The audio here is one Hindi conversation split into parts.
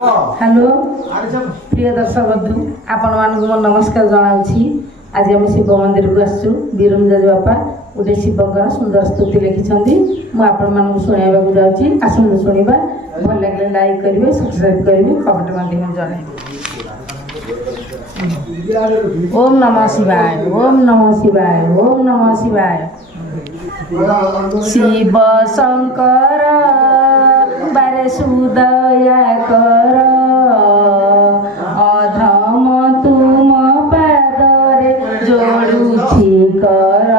हेलो प्रिय दर्शक बंधु आपण मानक मो नमस्कार जनाऊँगी। आज आम शिव मंदिर को आसचु। बीरमजाज बापा गोटे शिवकर सुंदर स्तुति लिखिं मुझे शुणा जाऊँगी। आसतु शुणा भल लगे लाइक करेंगे सब्सक्राइब करेंगे कमेंट माध्यम जन। ओम नमः शिवाय ओम नमः शिवाय ओम नमः शिवाय। शिव शंकर बारे सुदया कर अधम तुम पादरे जोड़ुछि कर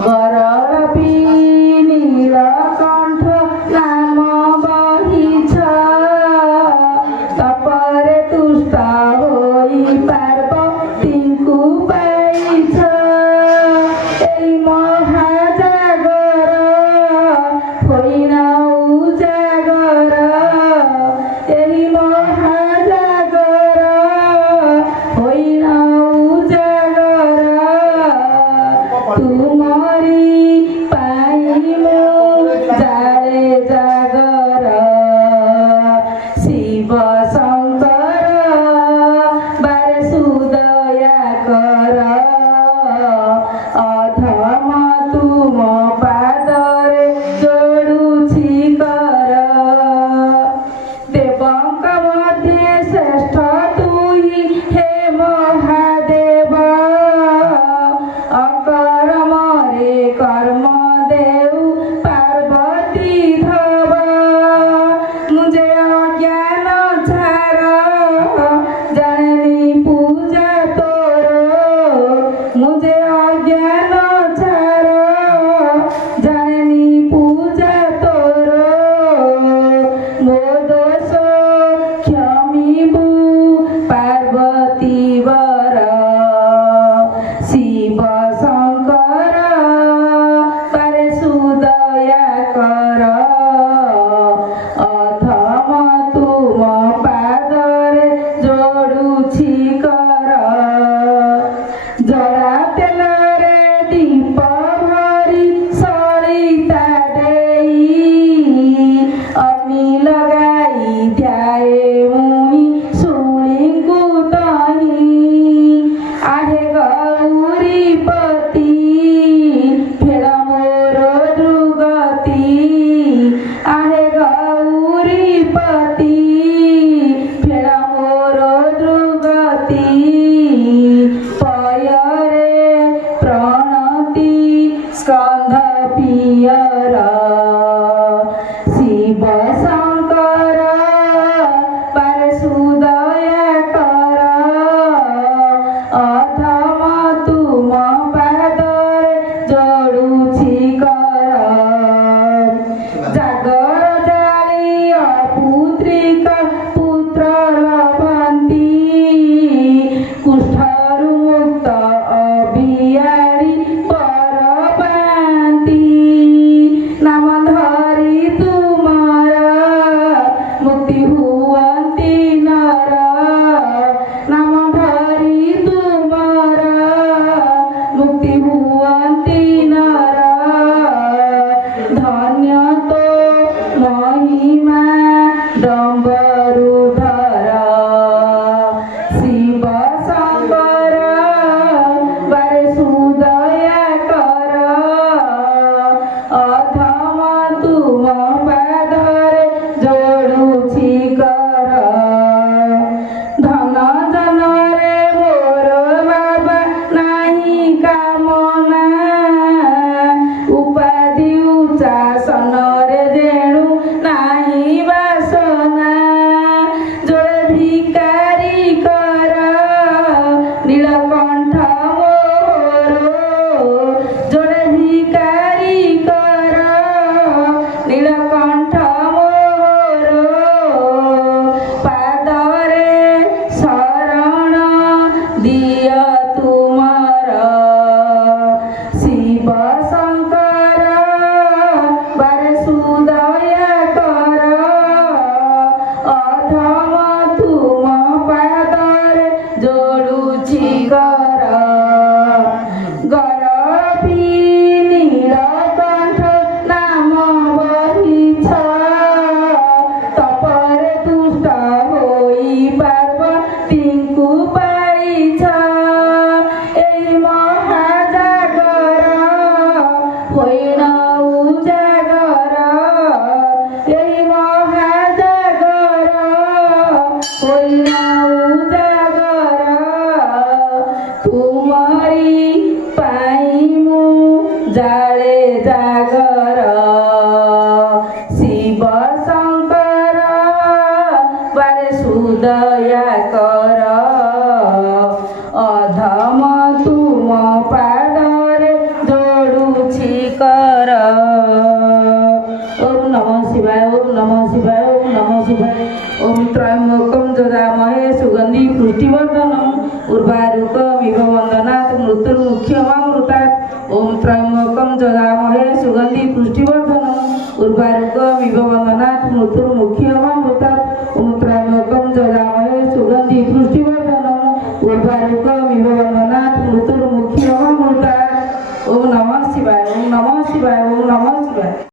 गरल नीलकंठ नाम बहिछ तपरे तुष्ट होई पार्वती को पाइछ एई महाजागर होइना उजागर एई महाजागर होइना उजागर तुमरी पाई मो जाले जागर शिव शंकर बारे सुदया कर अधम तुम पादरे जोड़ुछि कर देवंक मध्ये श्रेष्ठ तुहि हे महादेव अकर्म रे कर्म देव पार्वती धव मुझे अज्ञान छार जननी पूजा तोर मुझे अज्ञान छार जननी पूजा तोर मो दोष क्षमिबु पार्वती वर शिव शंकर पारे सुदया कर अधम तुम पादरे जोड़ुछि कर जरा तेलरे दीप भरी सरिता देई अग्नि लगाई ध्याए मुई शुलिंगु तही आहे गौरी पति फेड़ मोर दुर्गति आहे गौरी पति फेड़ मोर दुर्गति पयरे प्रणति स्कंध पियर शिव शंकर पारे सुदया कर अधम तुम पादरे जोड़ुछि कर जागर जाली अपुत्रिका पुत्र लभन्ति कुष्ठरु मुक्त अभियारी पर पान्ति नाम धरि तुमार मुक्ति हुअन्ति नर नाम धरि तुमार मुक्ति हुअन्ति नर धन्य तो महिमा डम्बरुधर शिव शंकर बारे सुदया कर अधम तुम पादरे जोड़ुछि कर धन जन रे मोर बाबा नाही कामना उपाधि उच्चासन रे जेणु नाही वासना दया कर अधम तुम पादरे जोड़ुछि कर। ओम नमः शिवाय ओम नमः शिवाय ओम नमः शिवाय। ओम त्रयम्बकं ददामहे सुगंधि पुष्टिवर्धनम् उर्वारुकमिव वन्दनात् मृत्युर्मुख्यमामृतात्। ओम त्रयम्बकं ददामहे सुगंधि पुष्टिवर्धनम् उर्वारुकमिव वन्दनात् मृत्युर्मुख्यमामृतात्। ओम त्रयम्बकं ददामहे सुगंधि पुष्टिवर्धनम् उर्वारुकमिव वन्दनात् मृत्युर्मुख्यमामृतात्। ओम नमः शिवाय ओम नमः शिवाय ओम नमः शिवाय।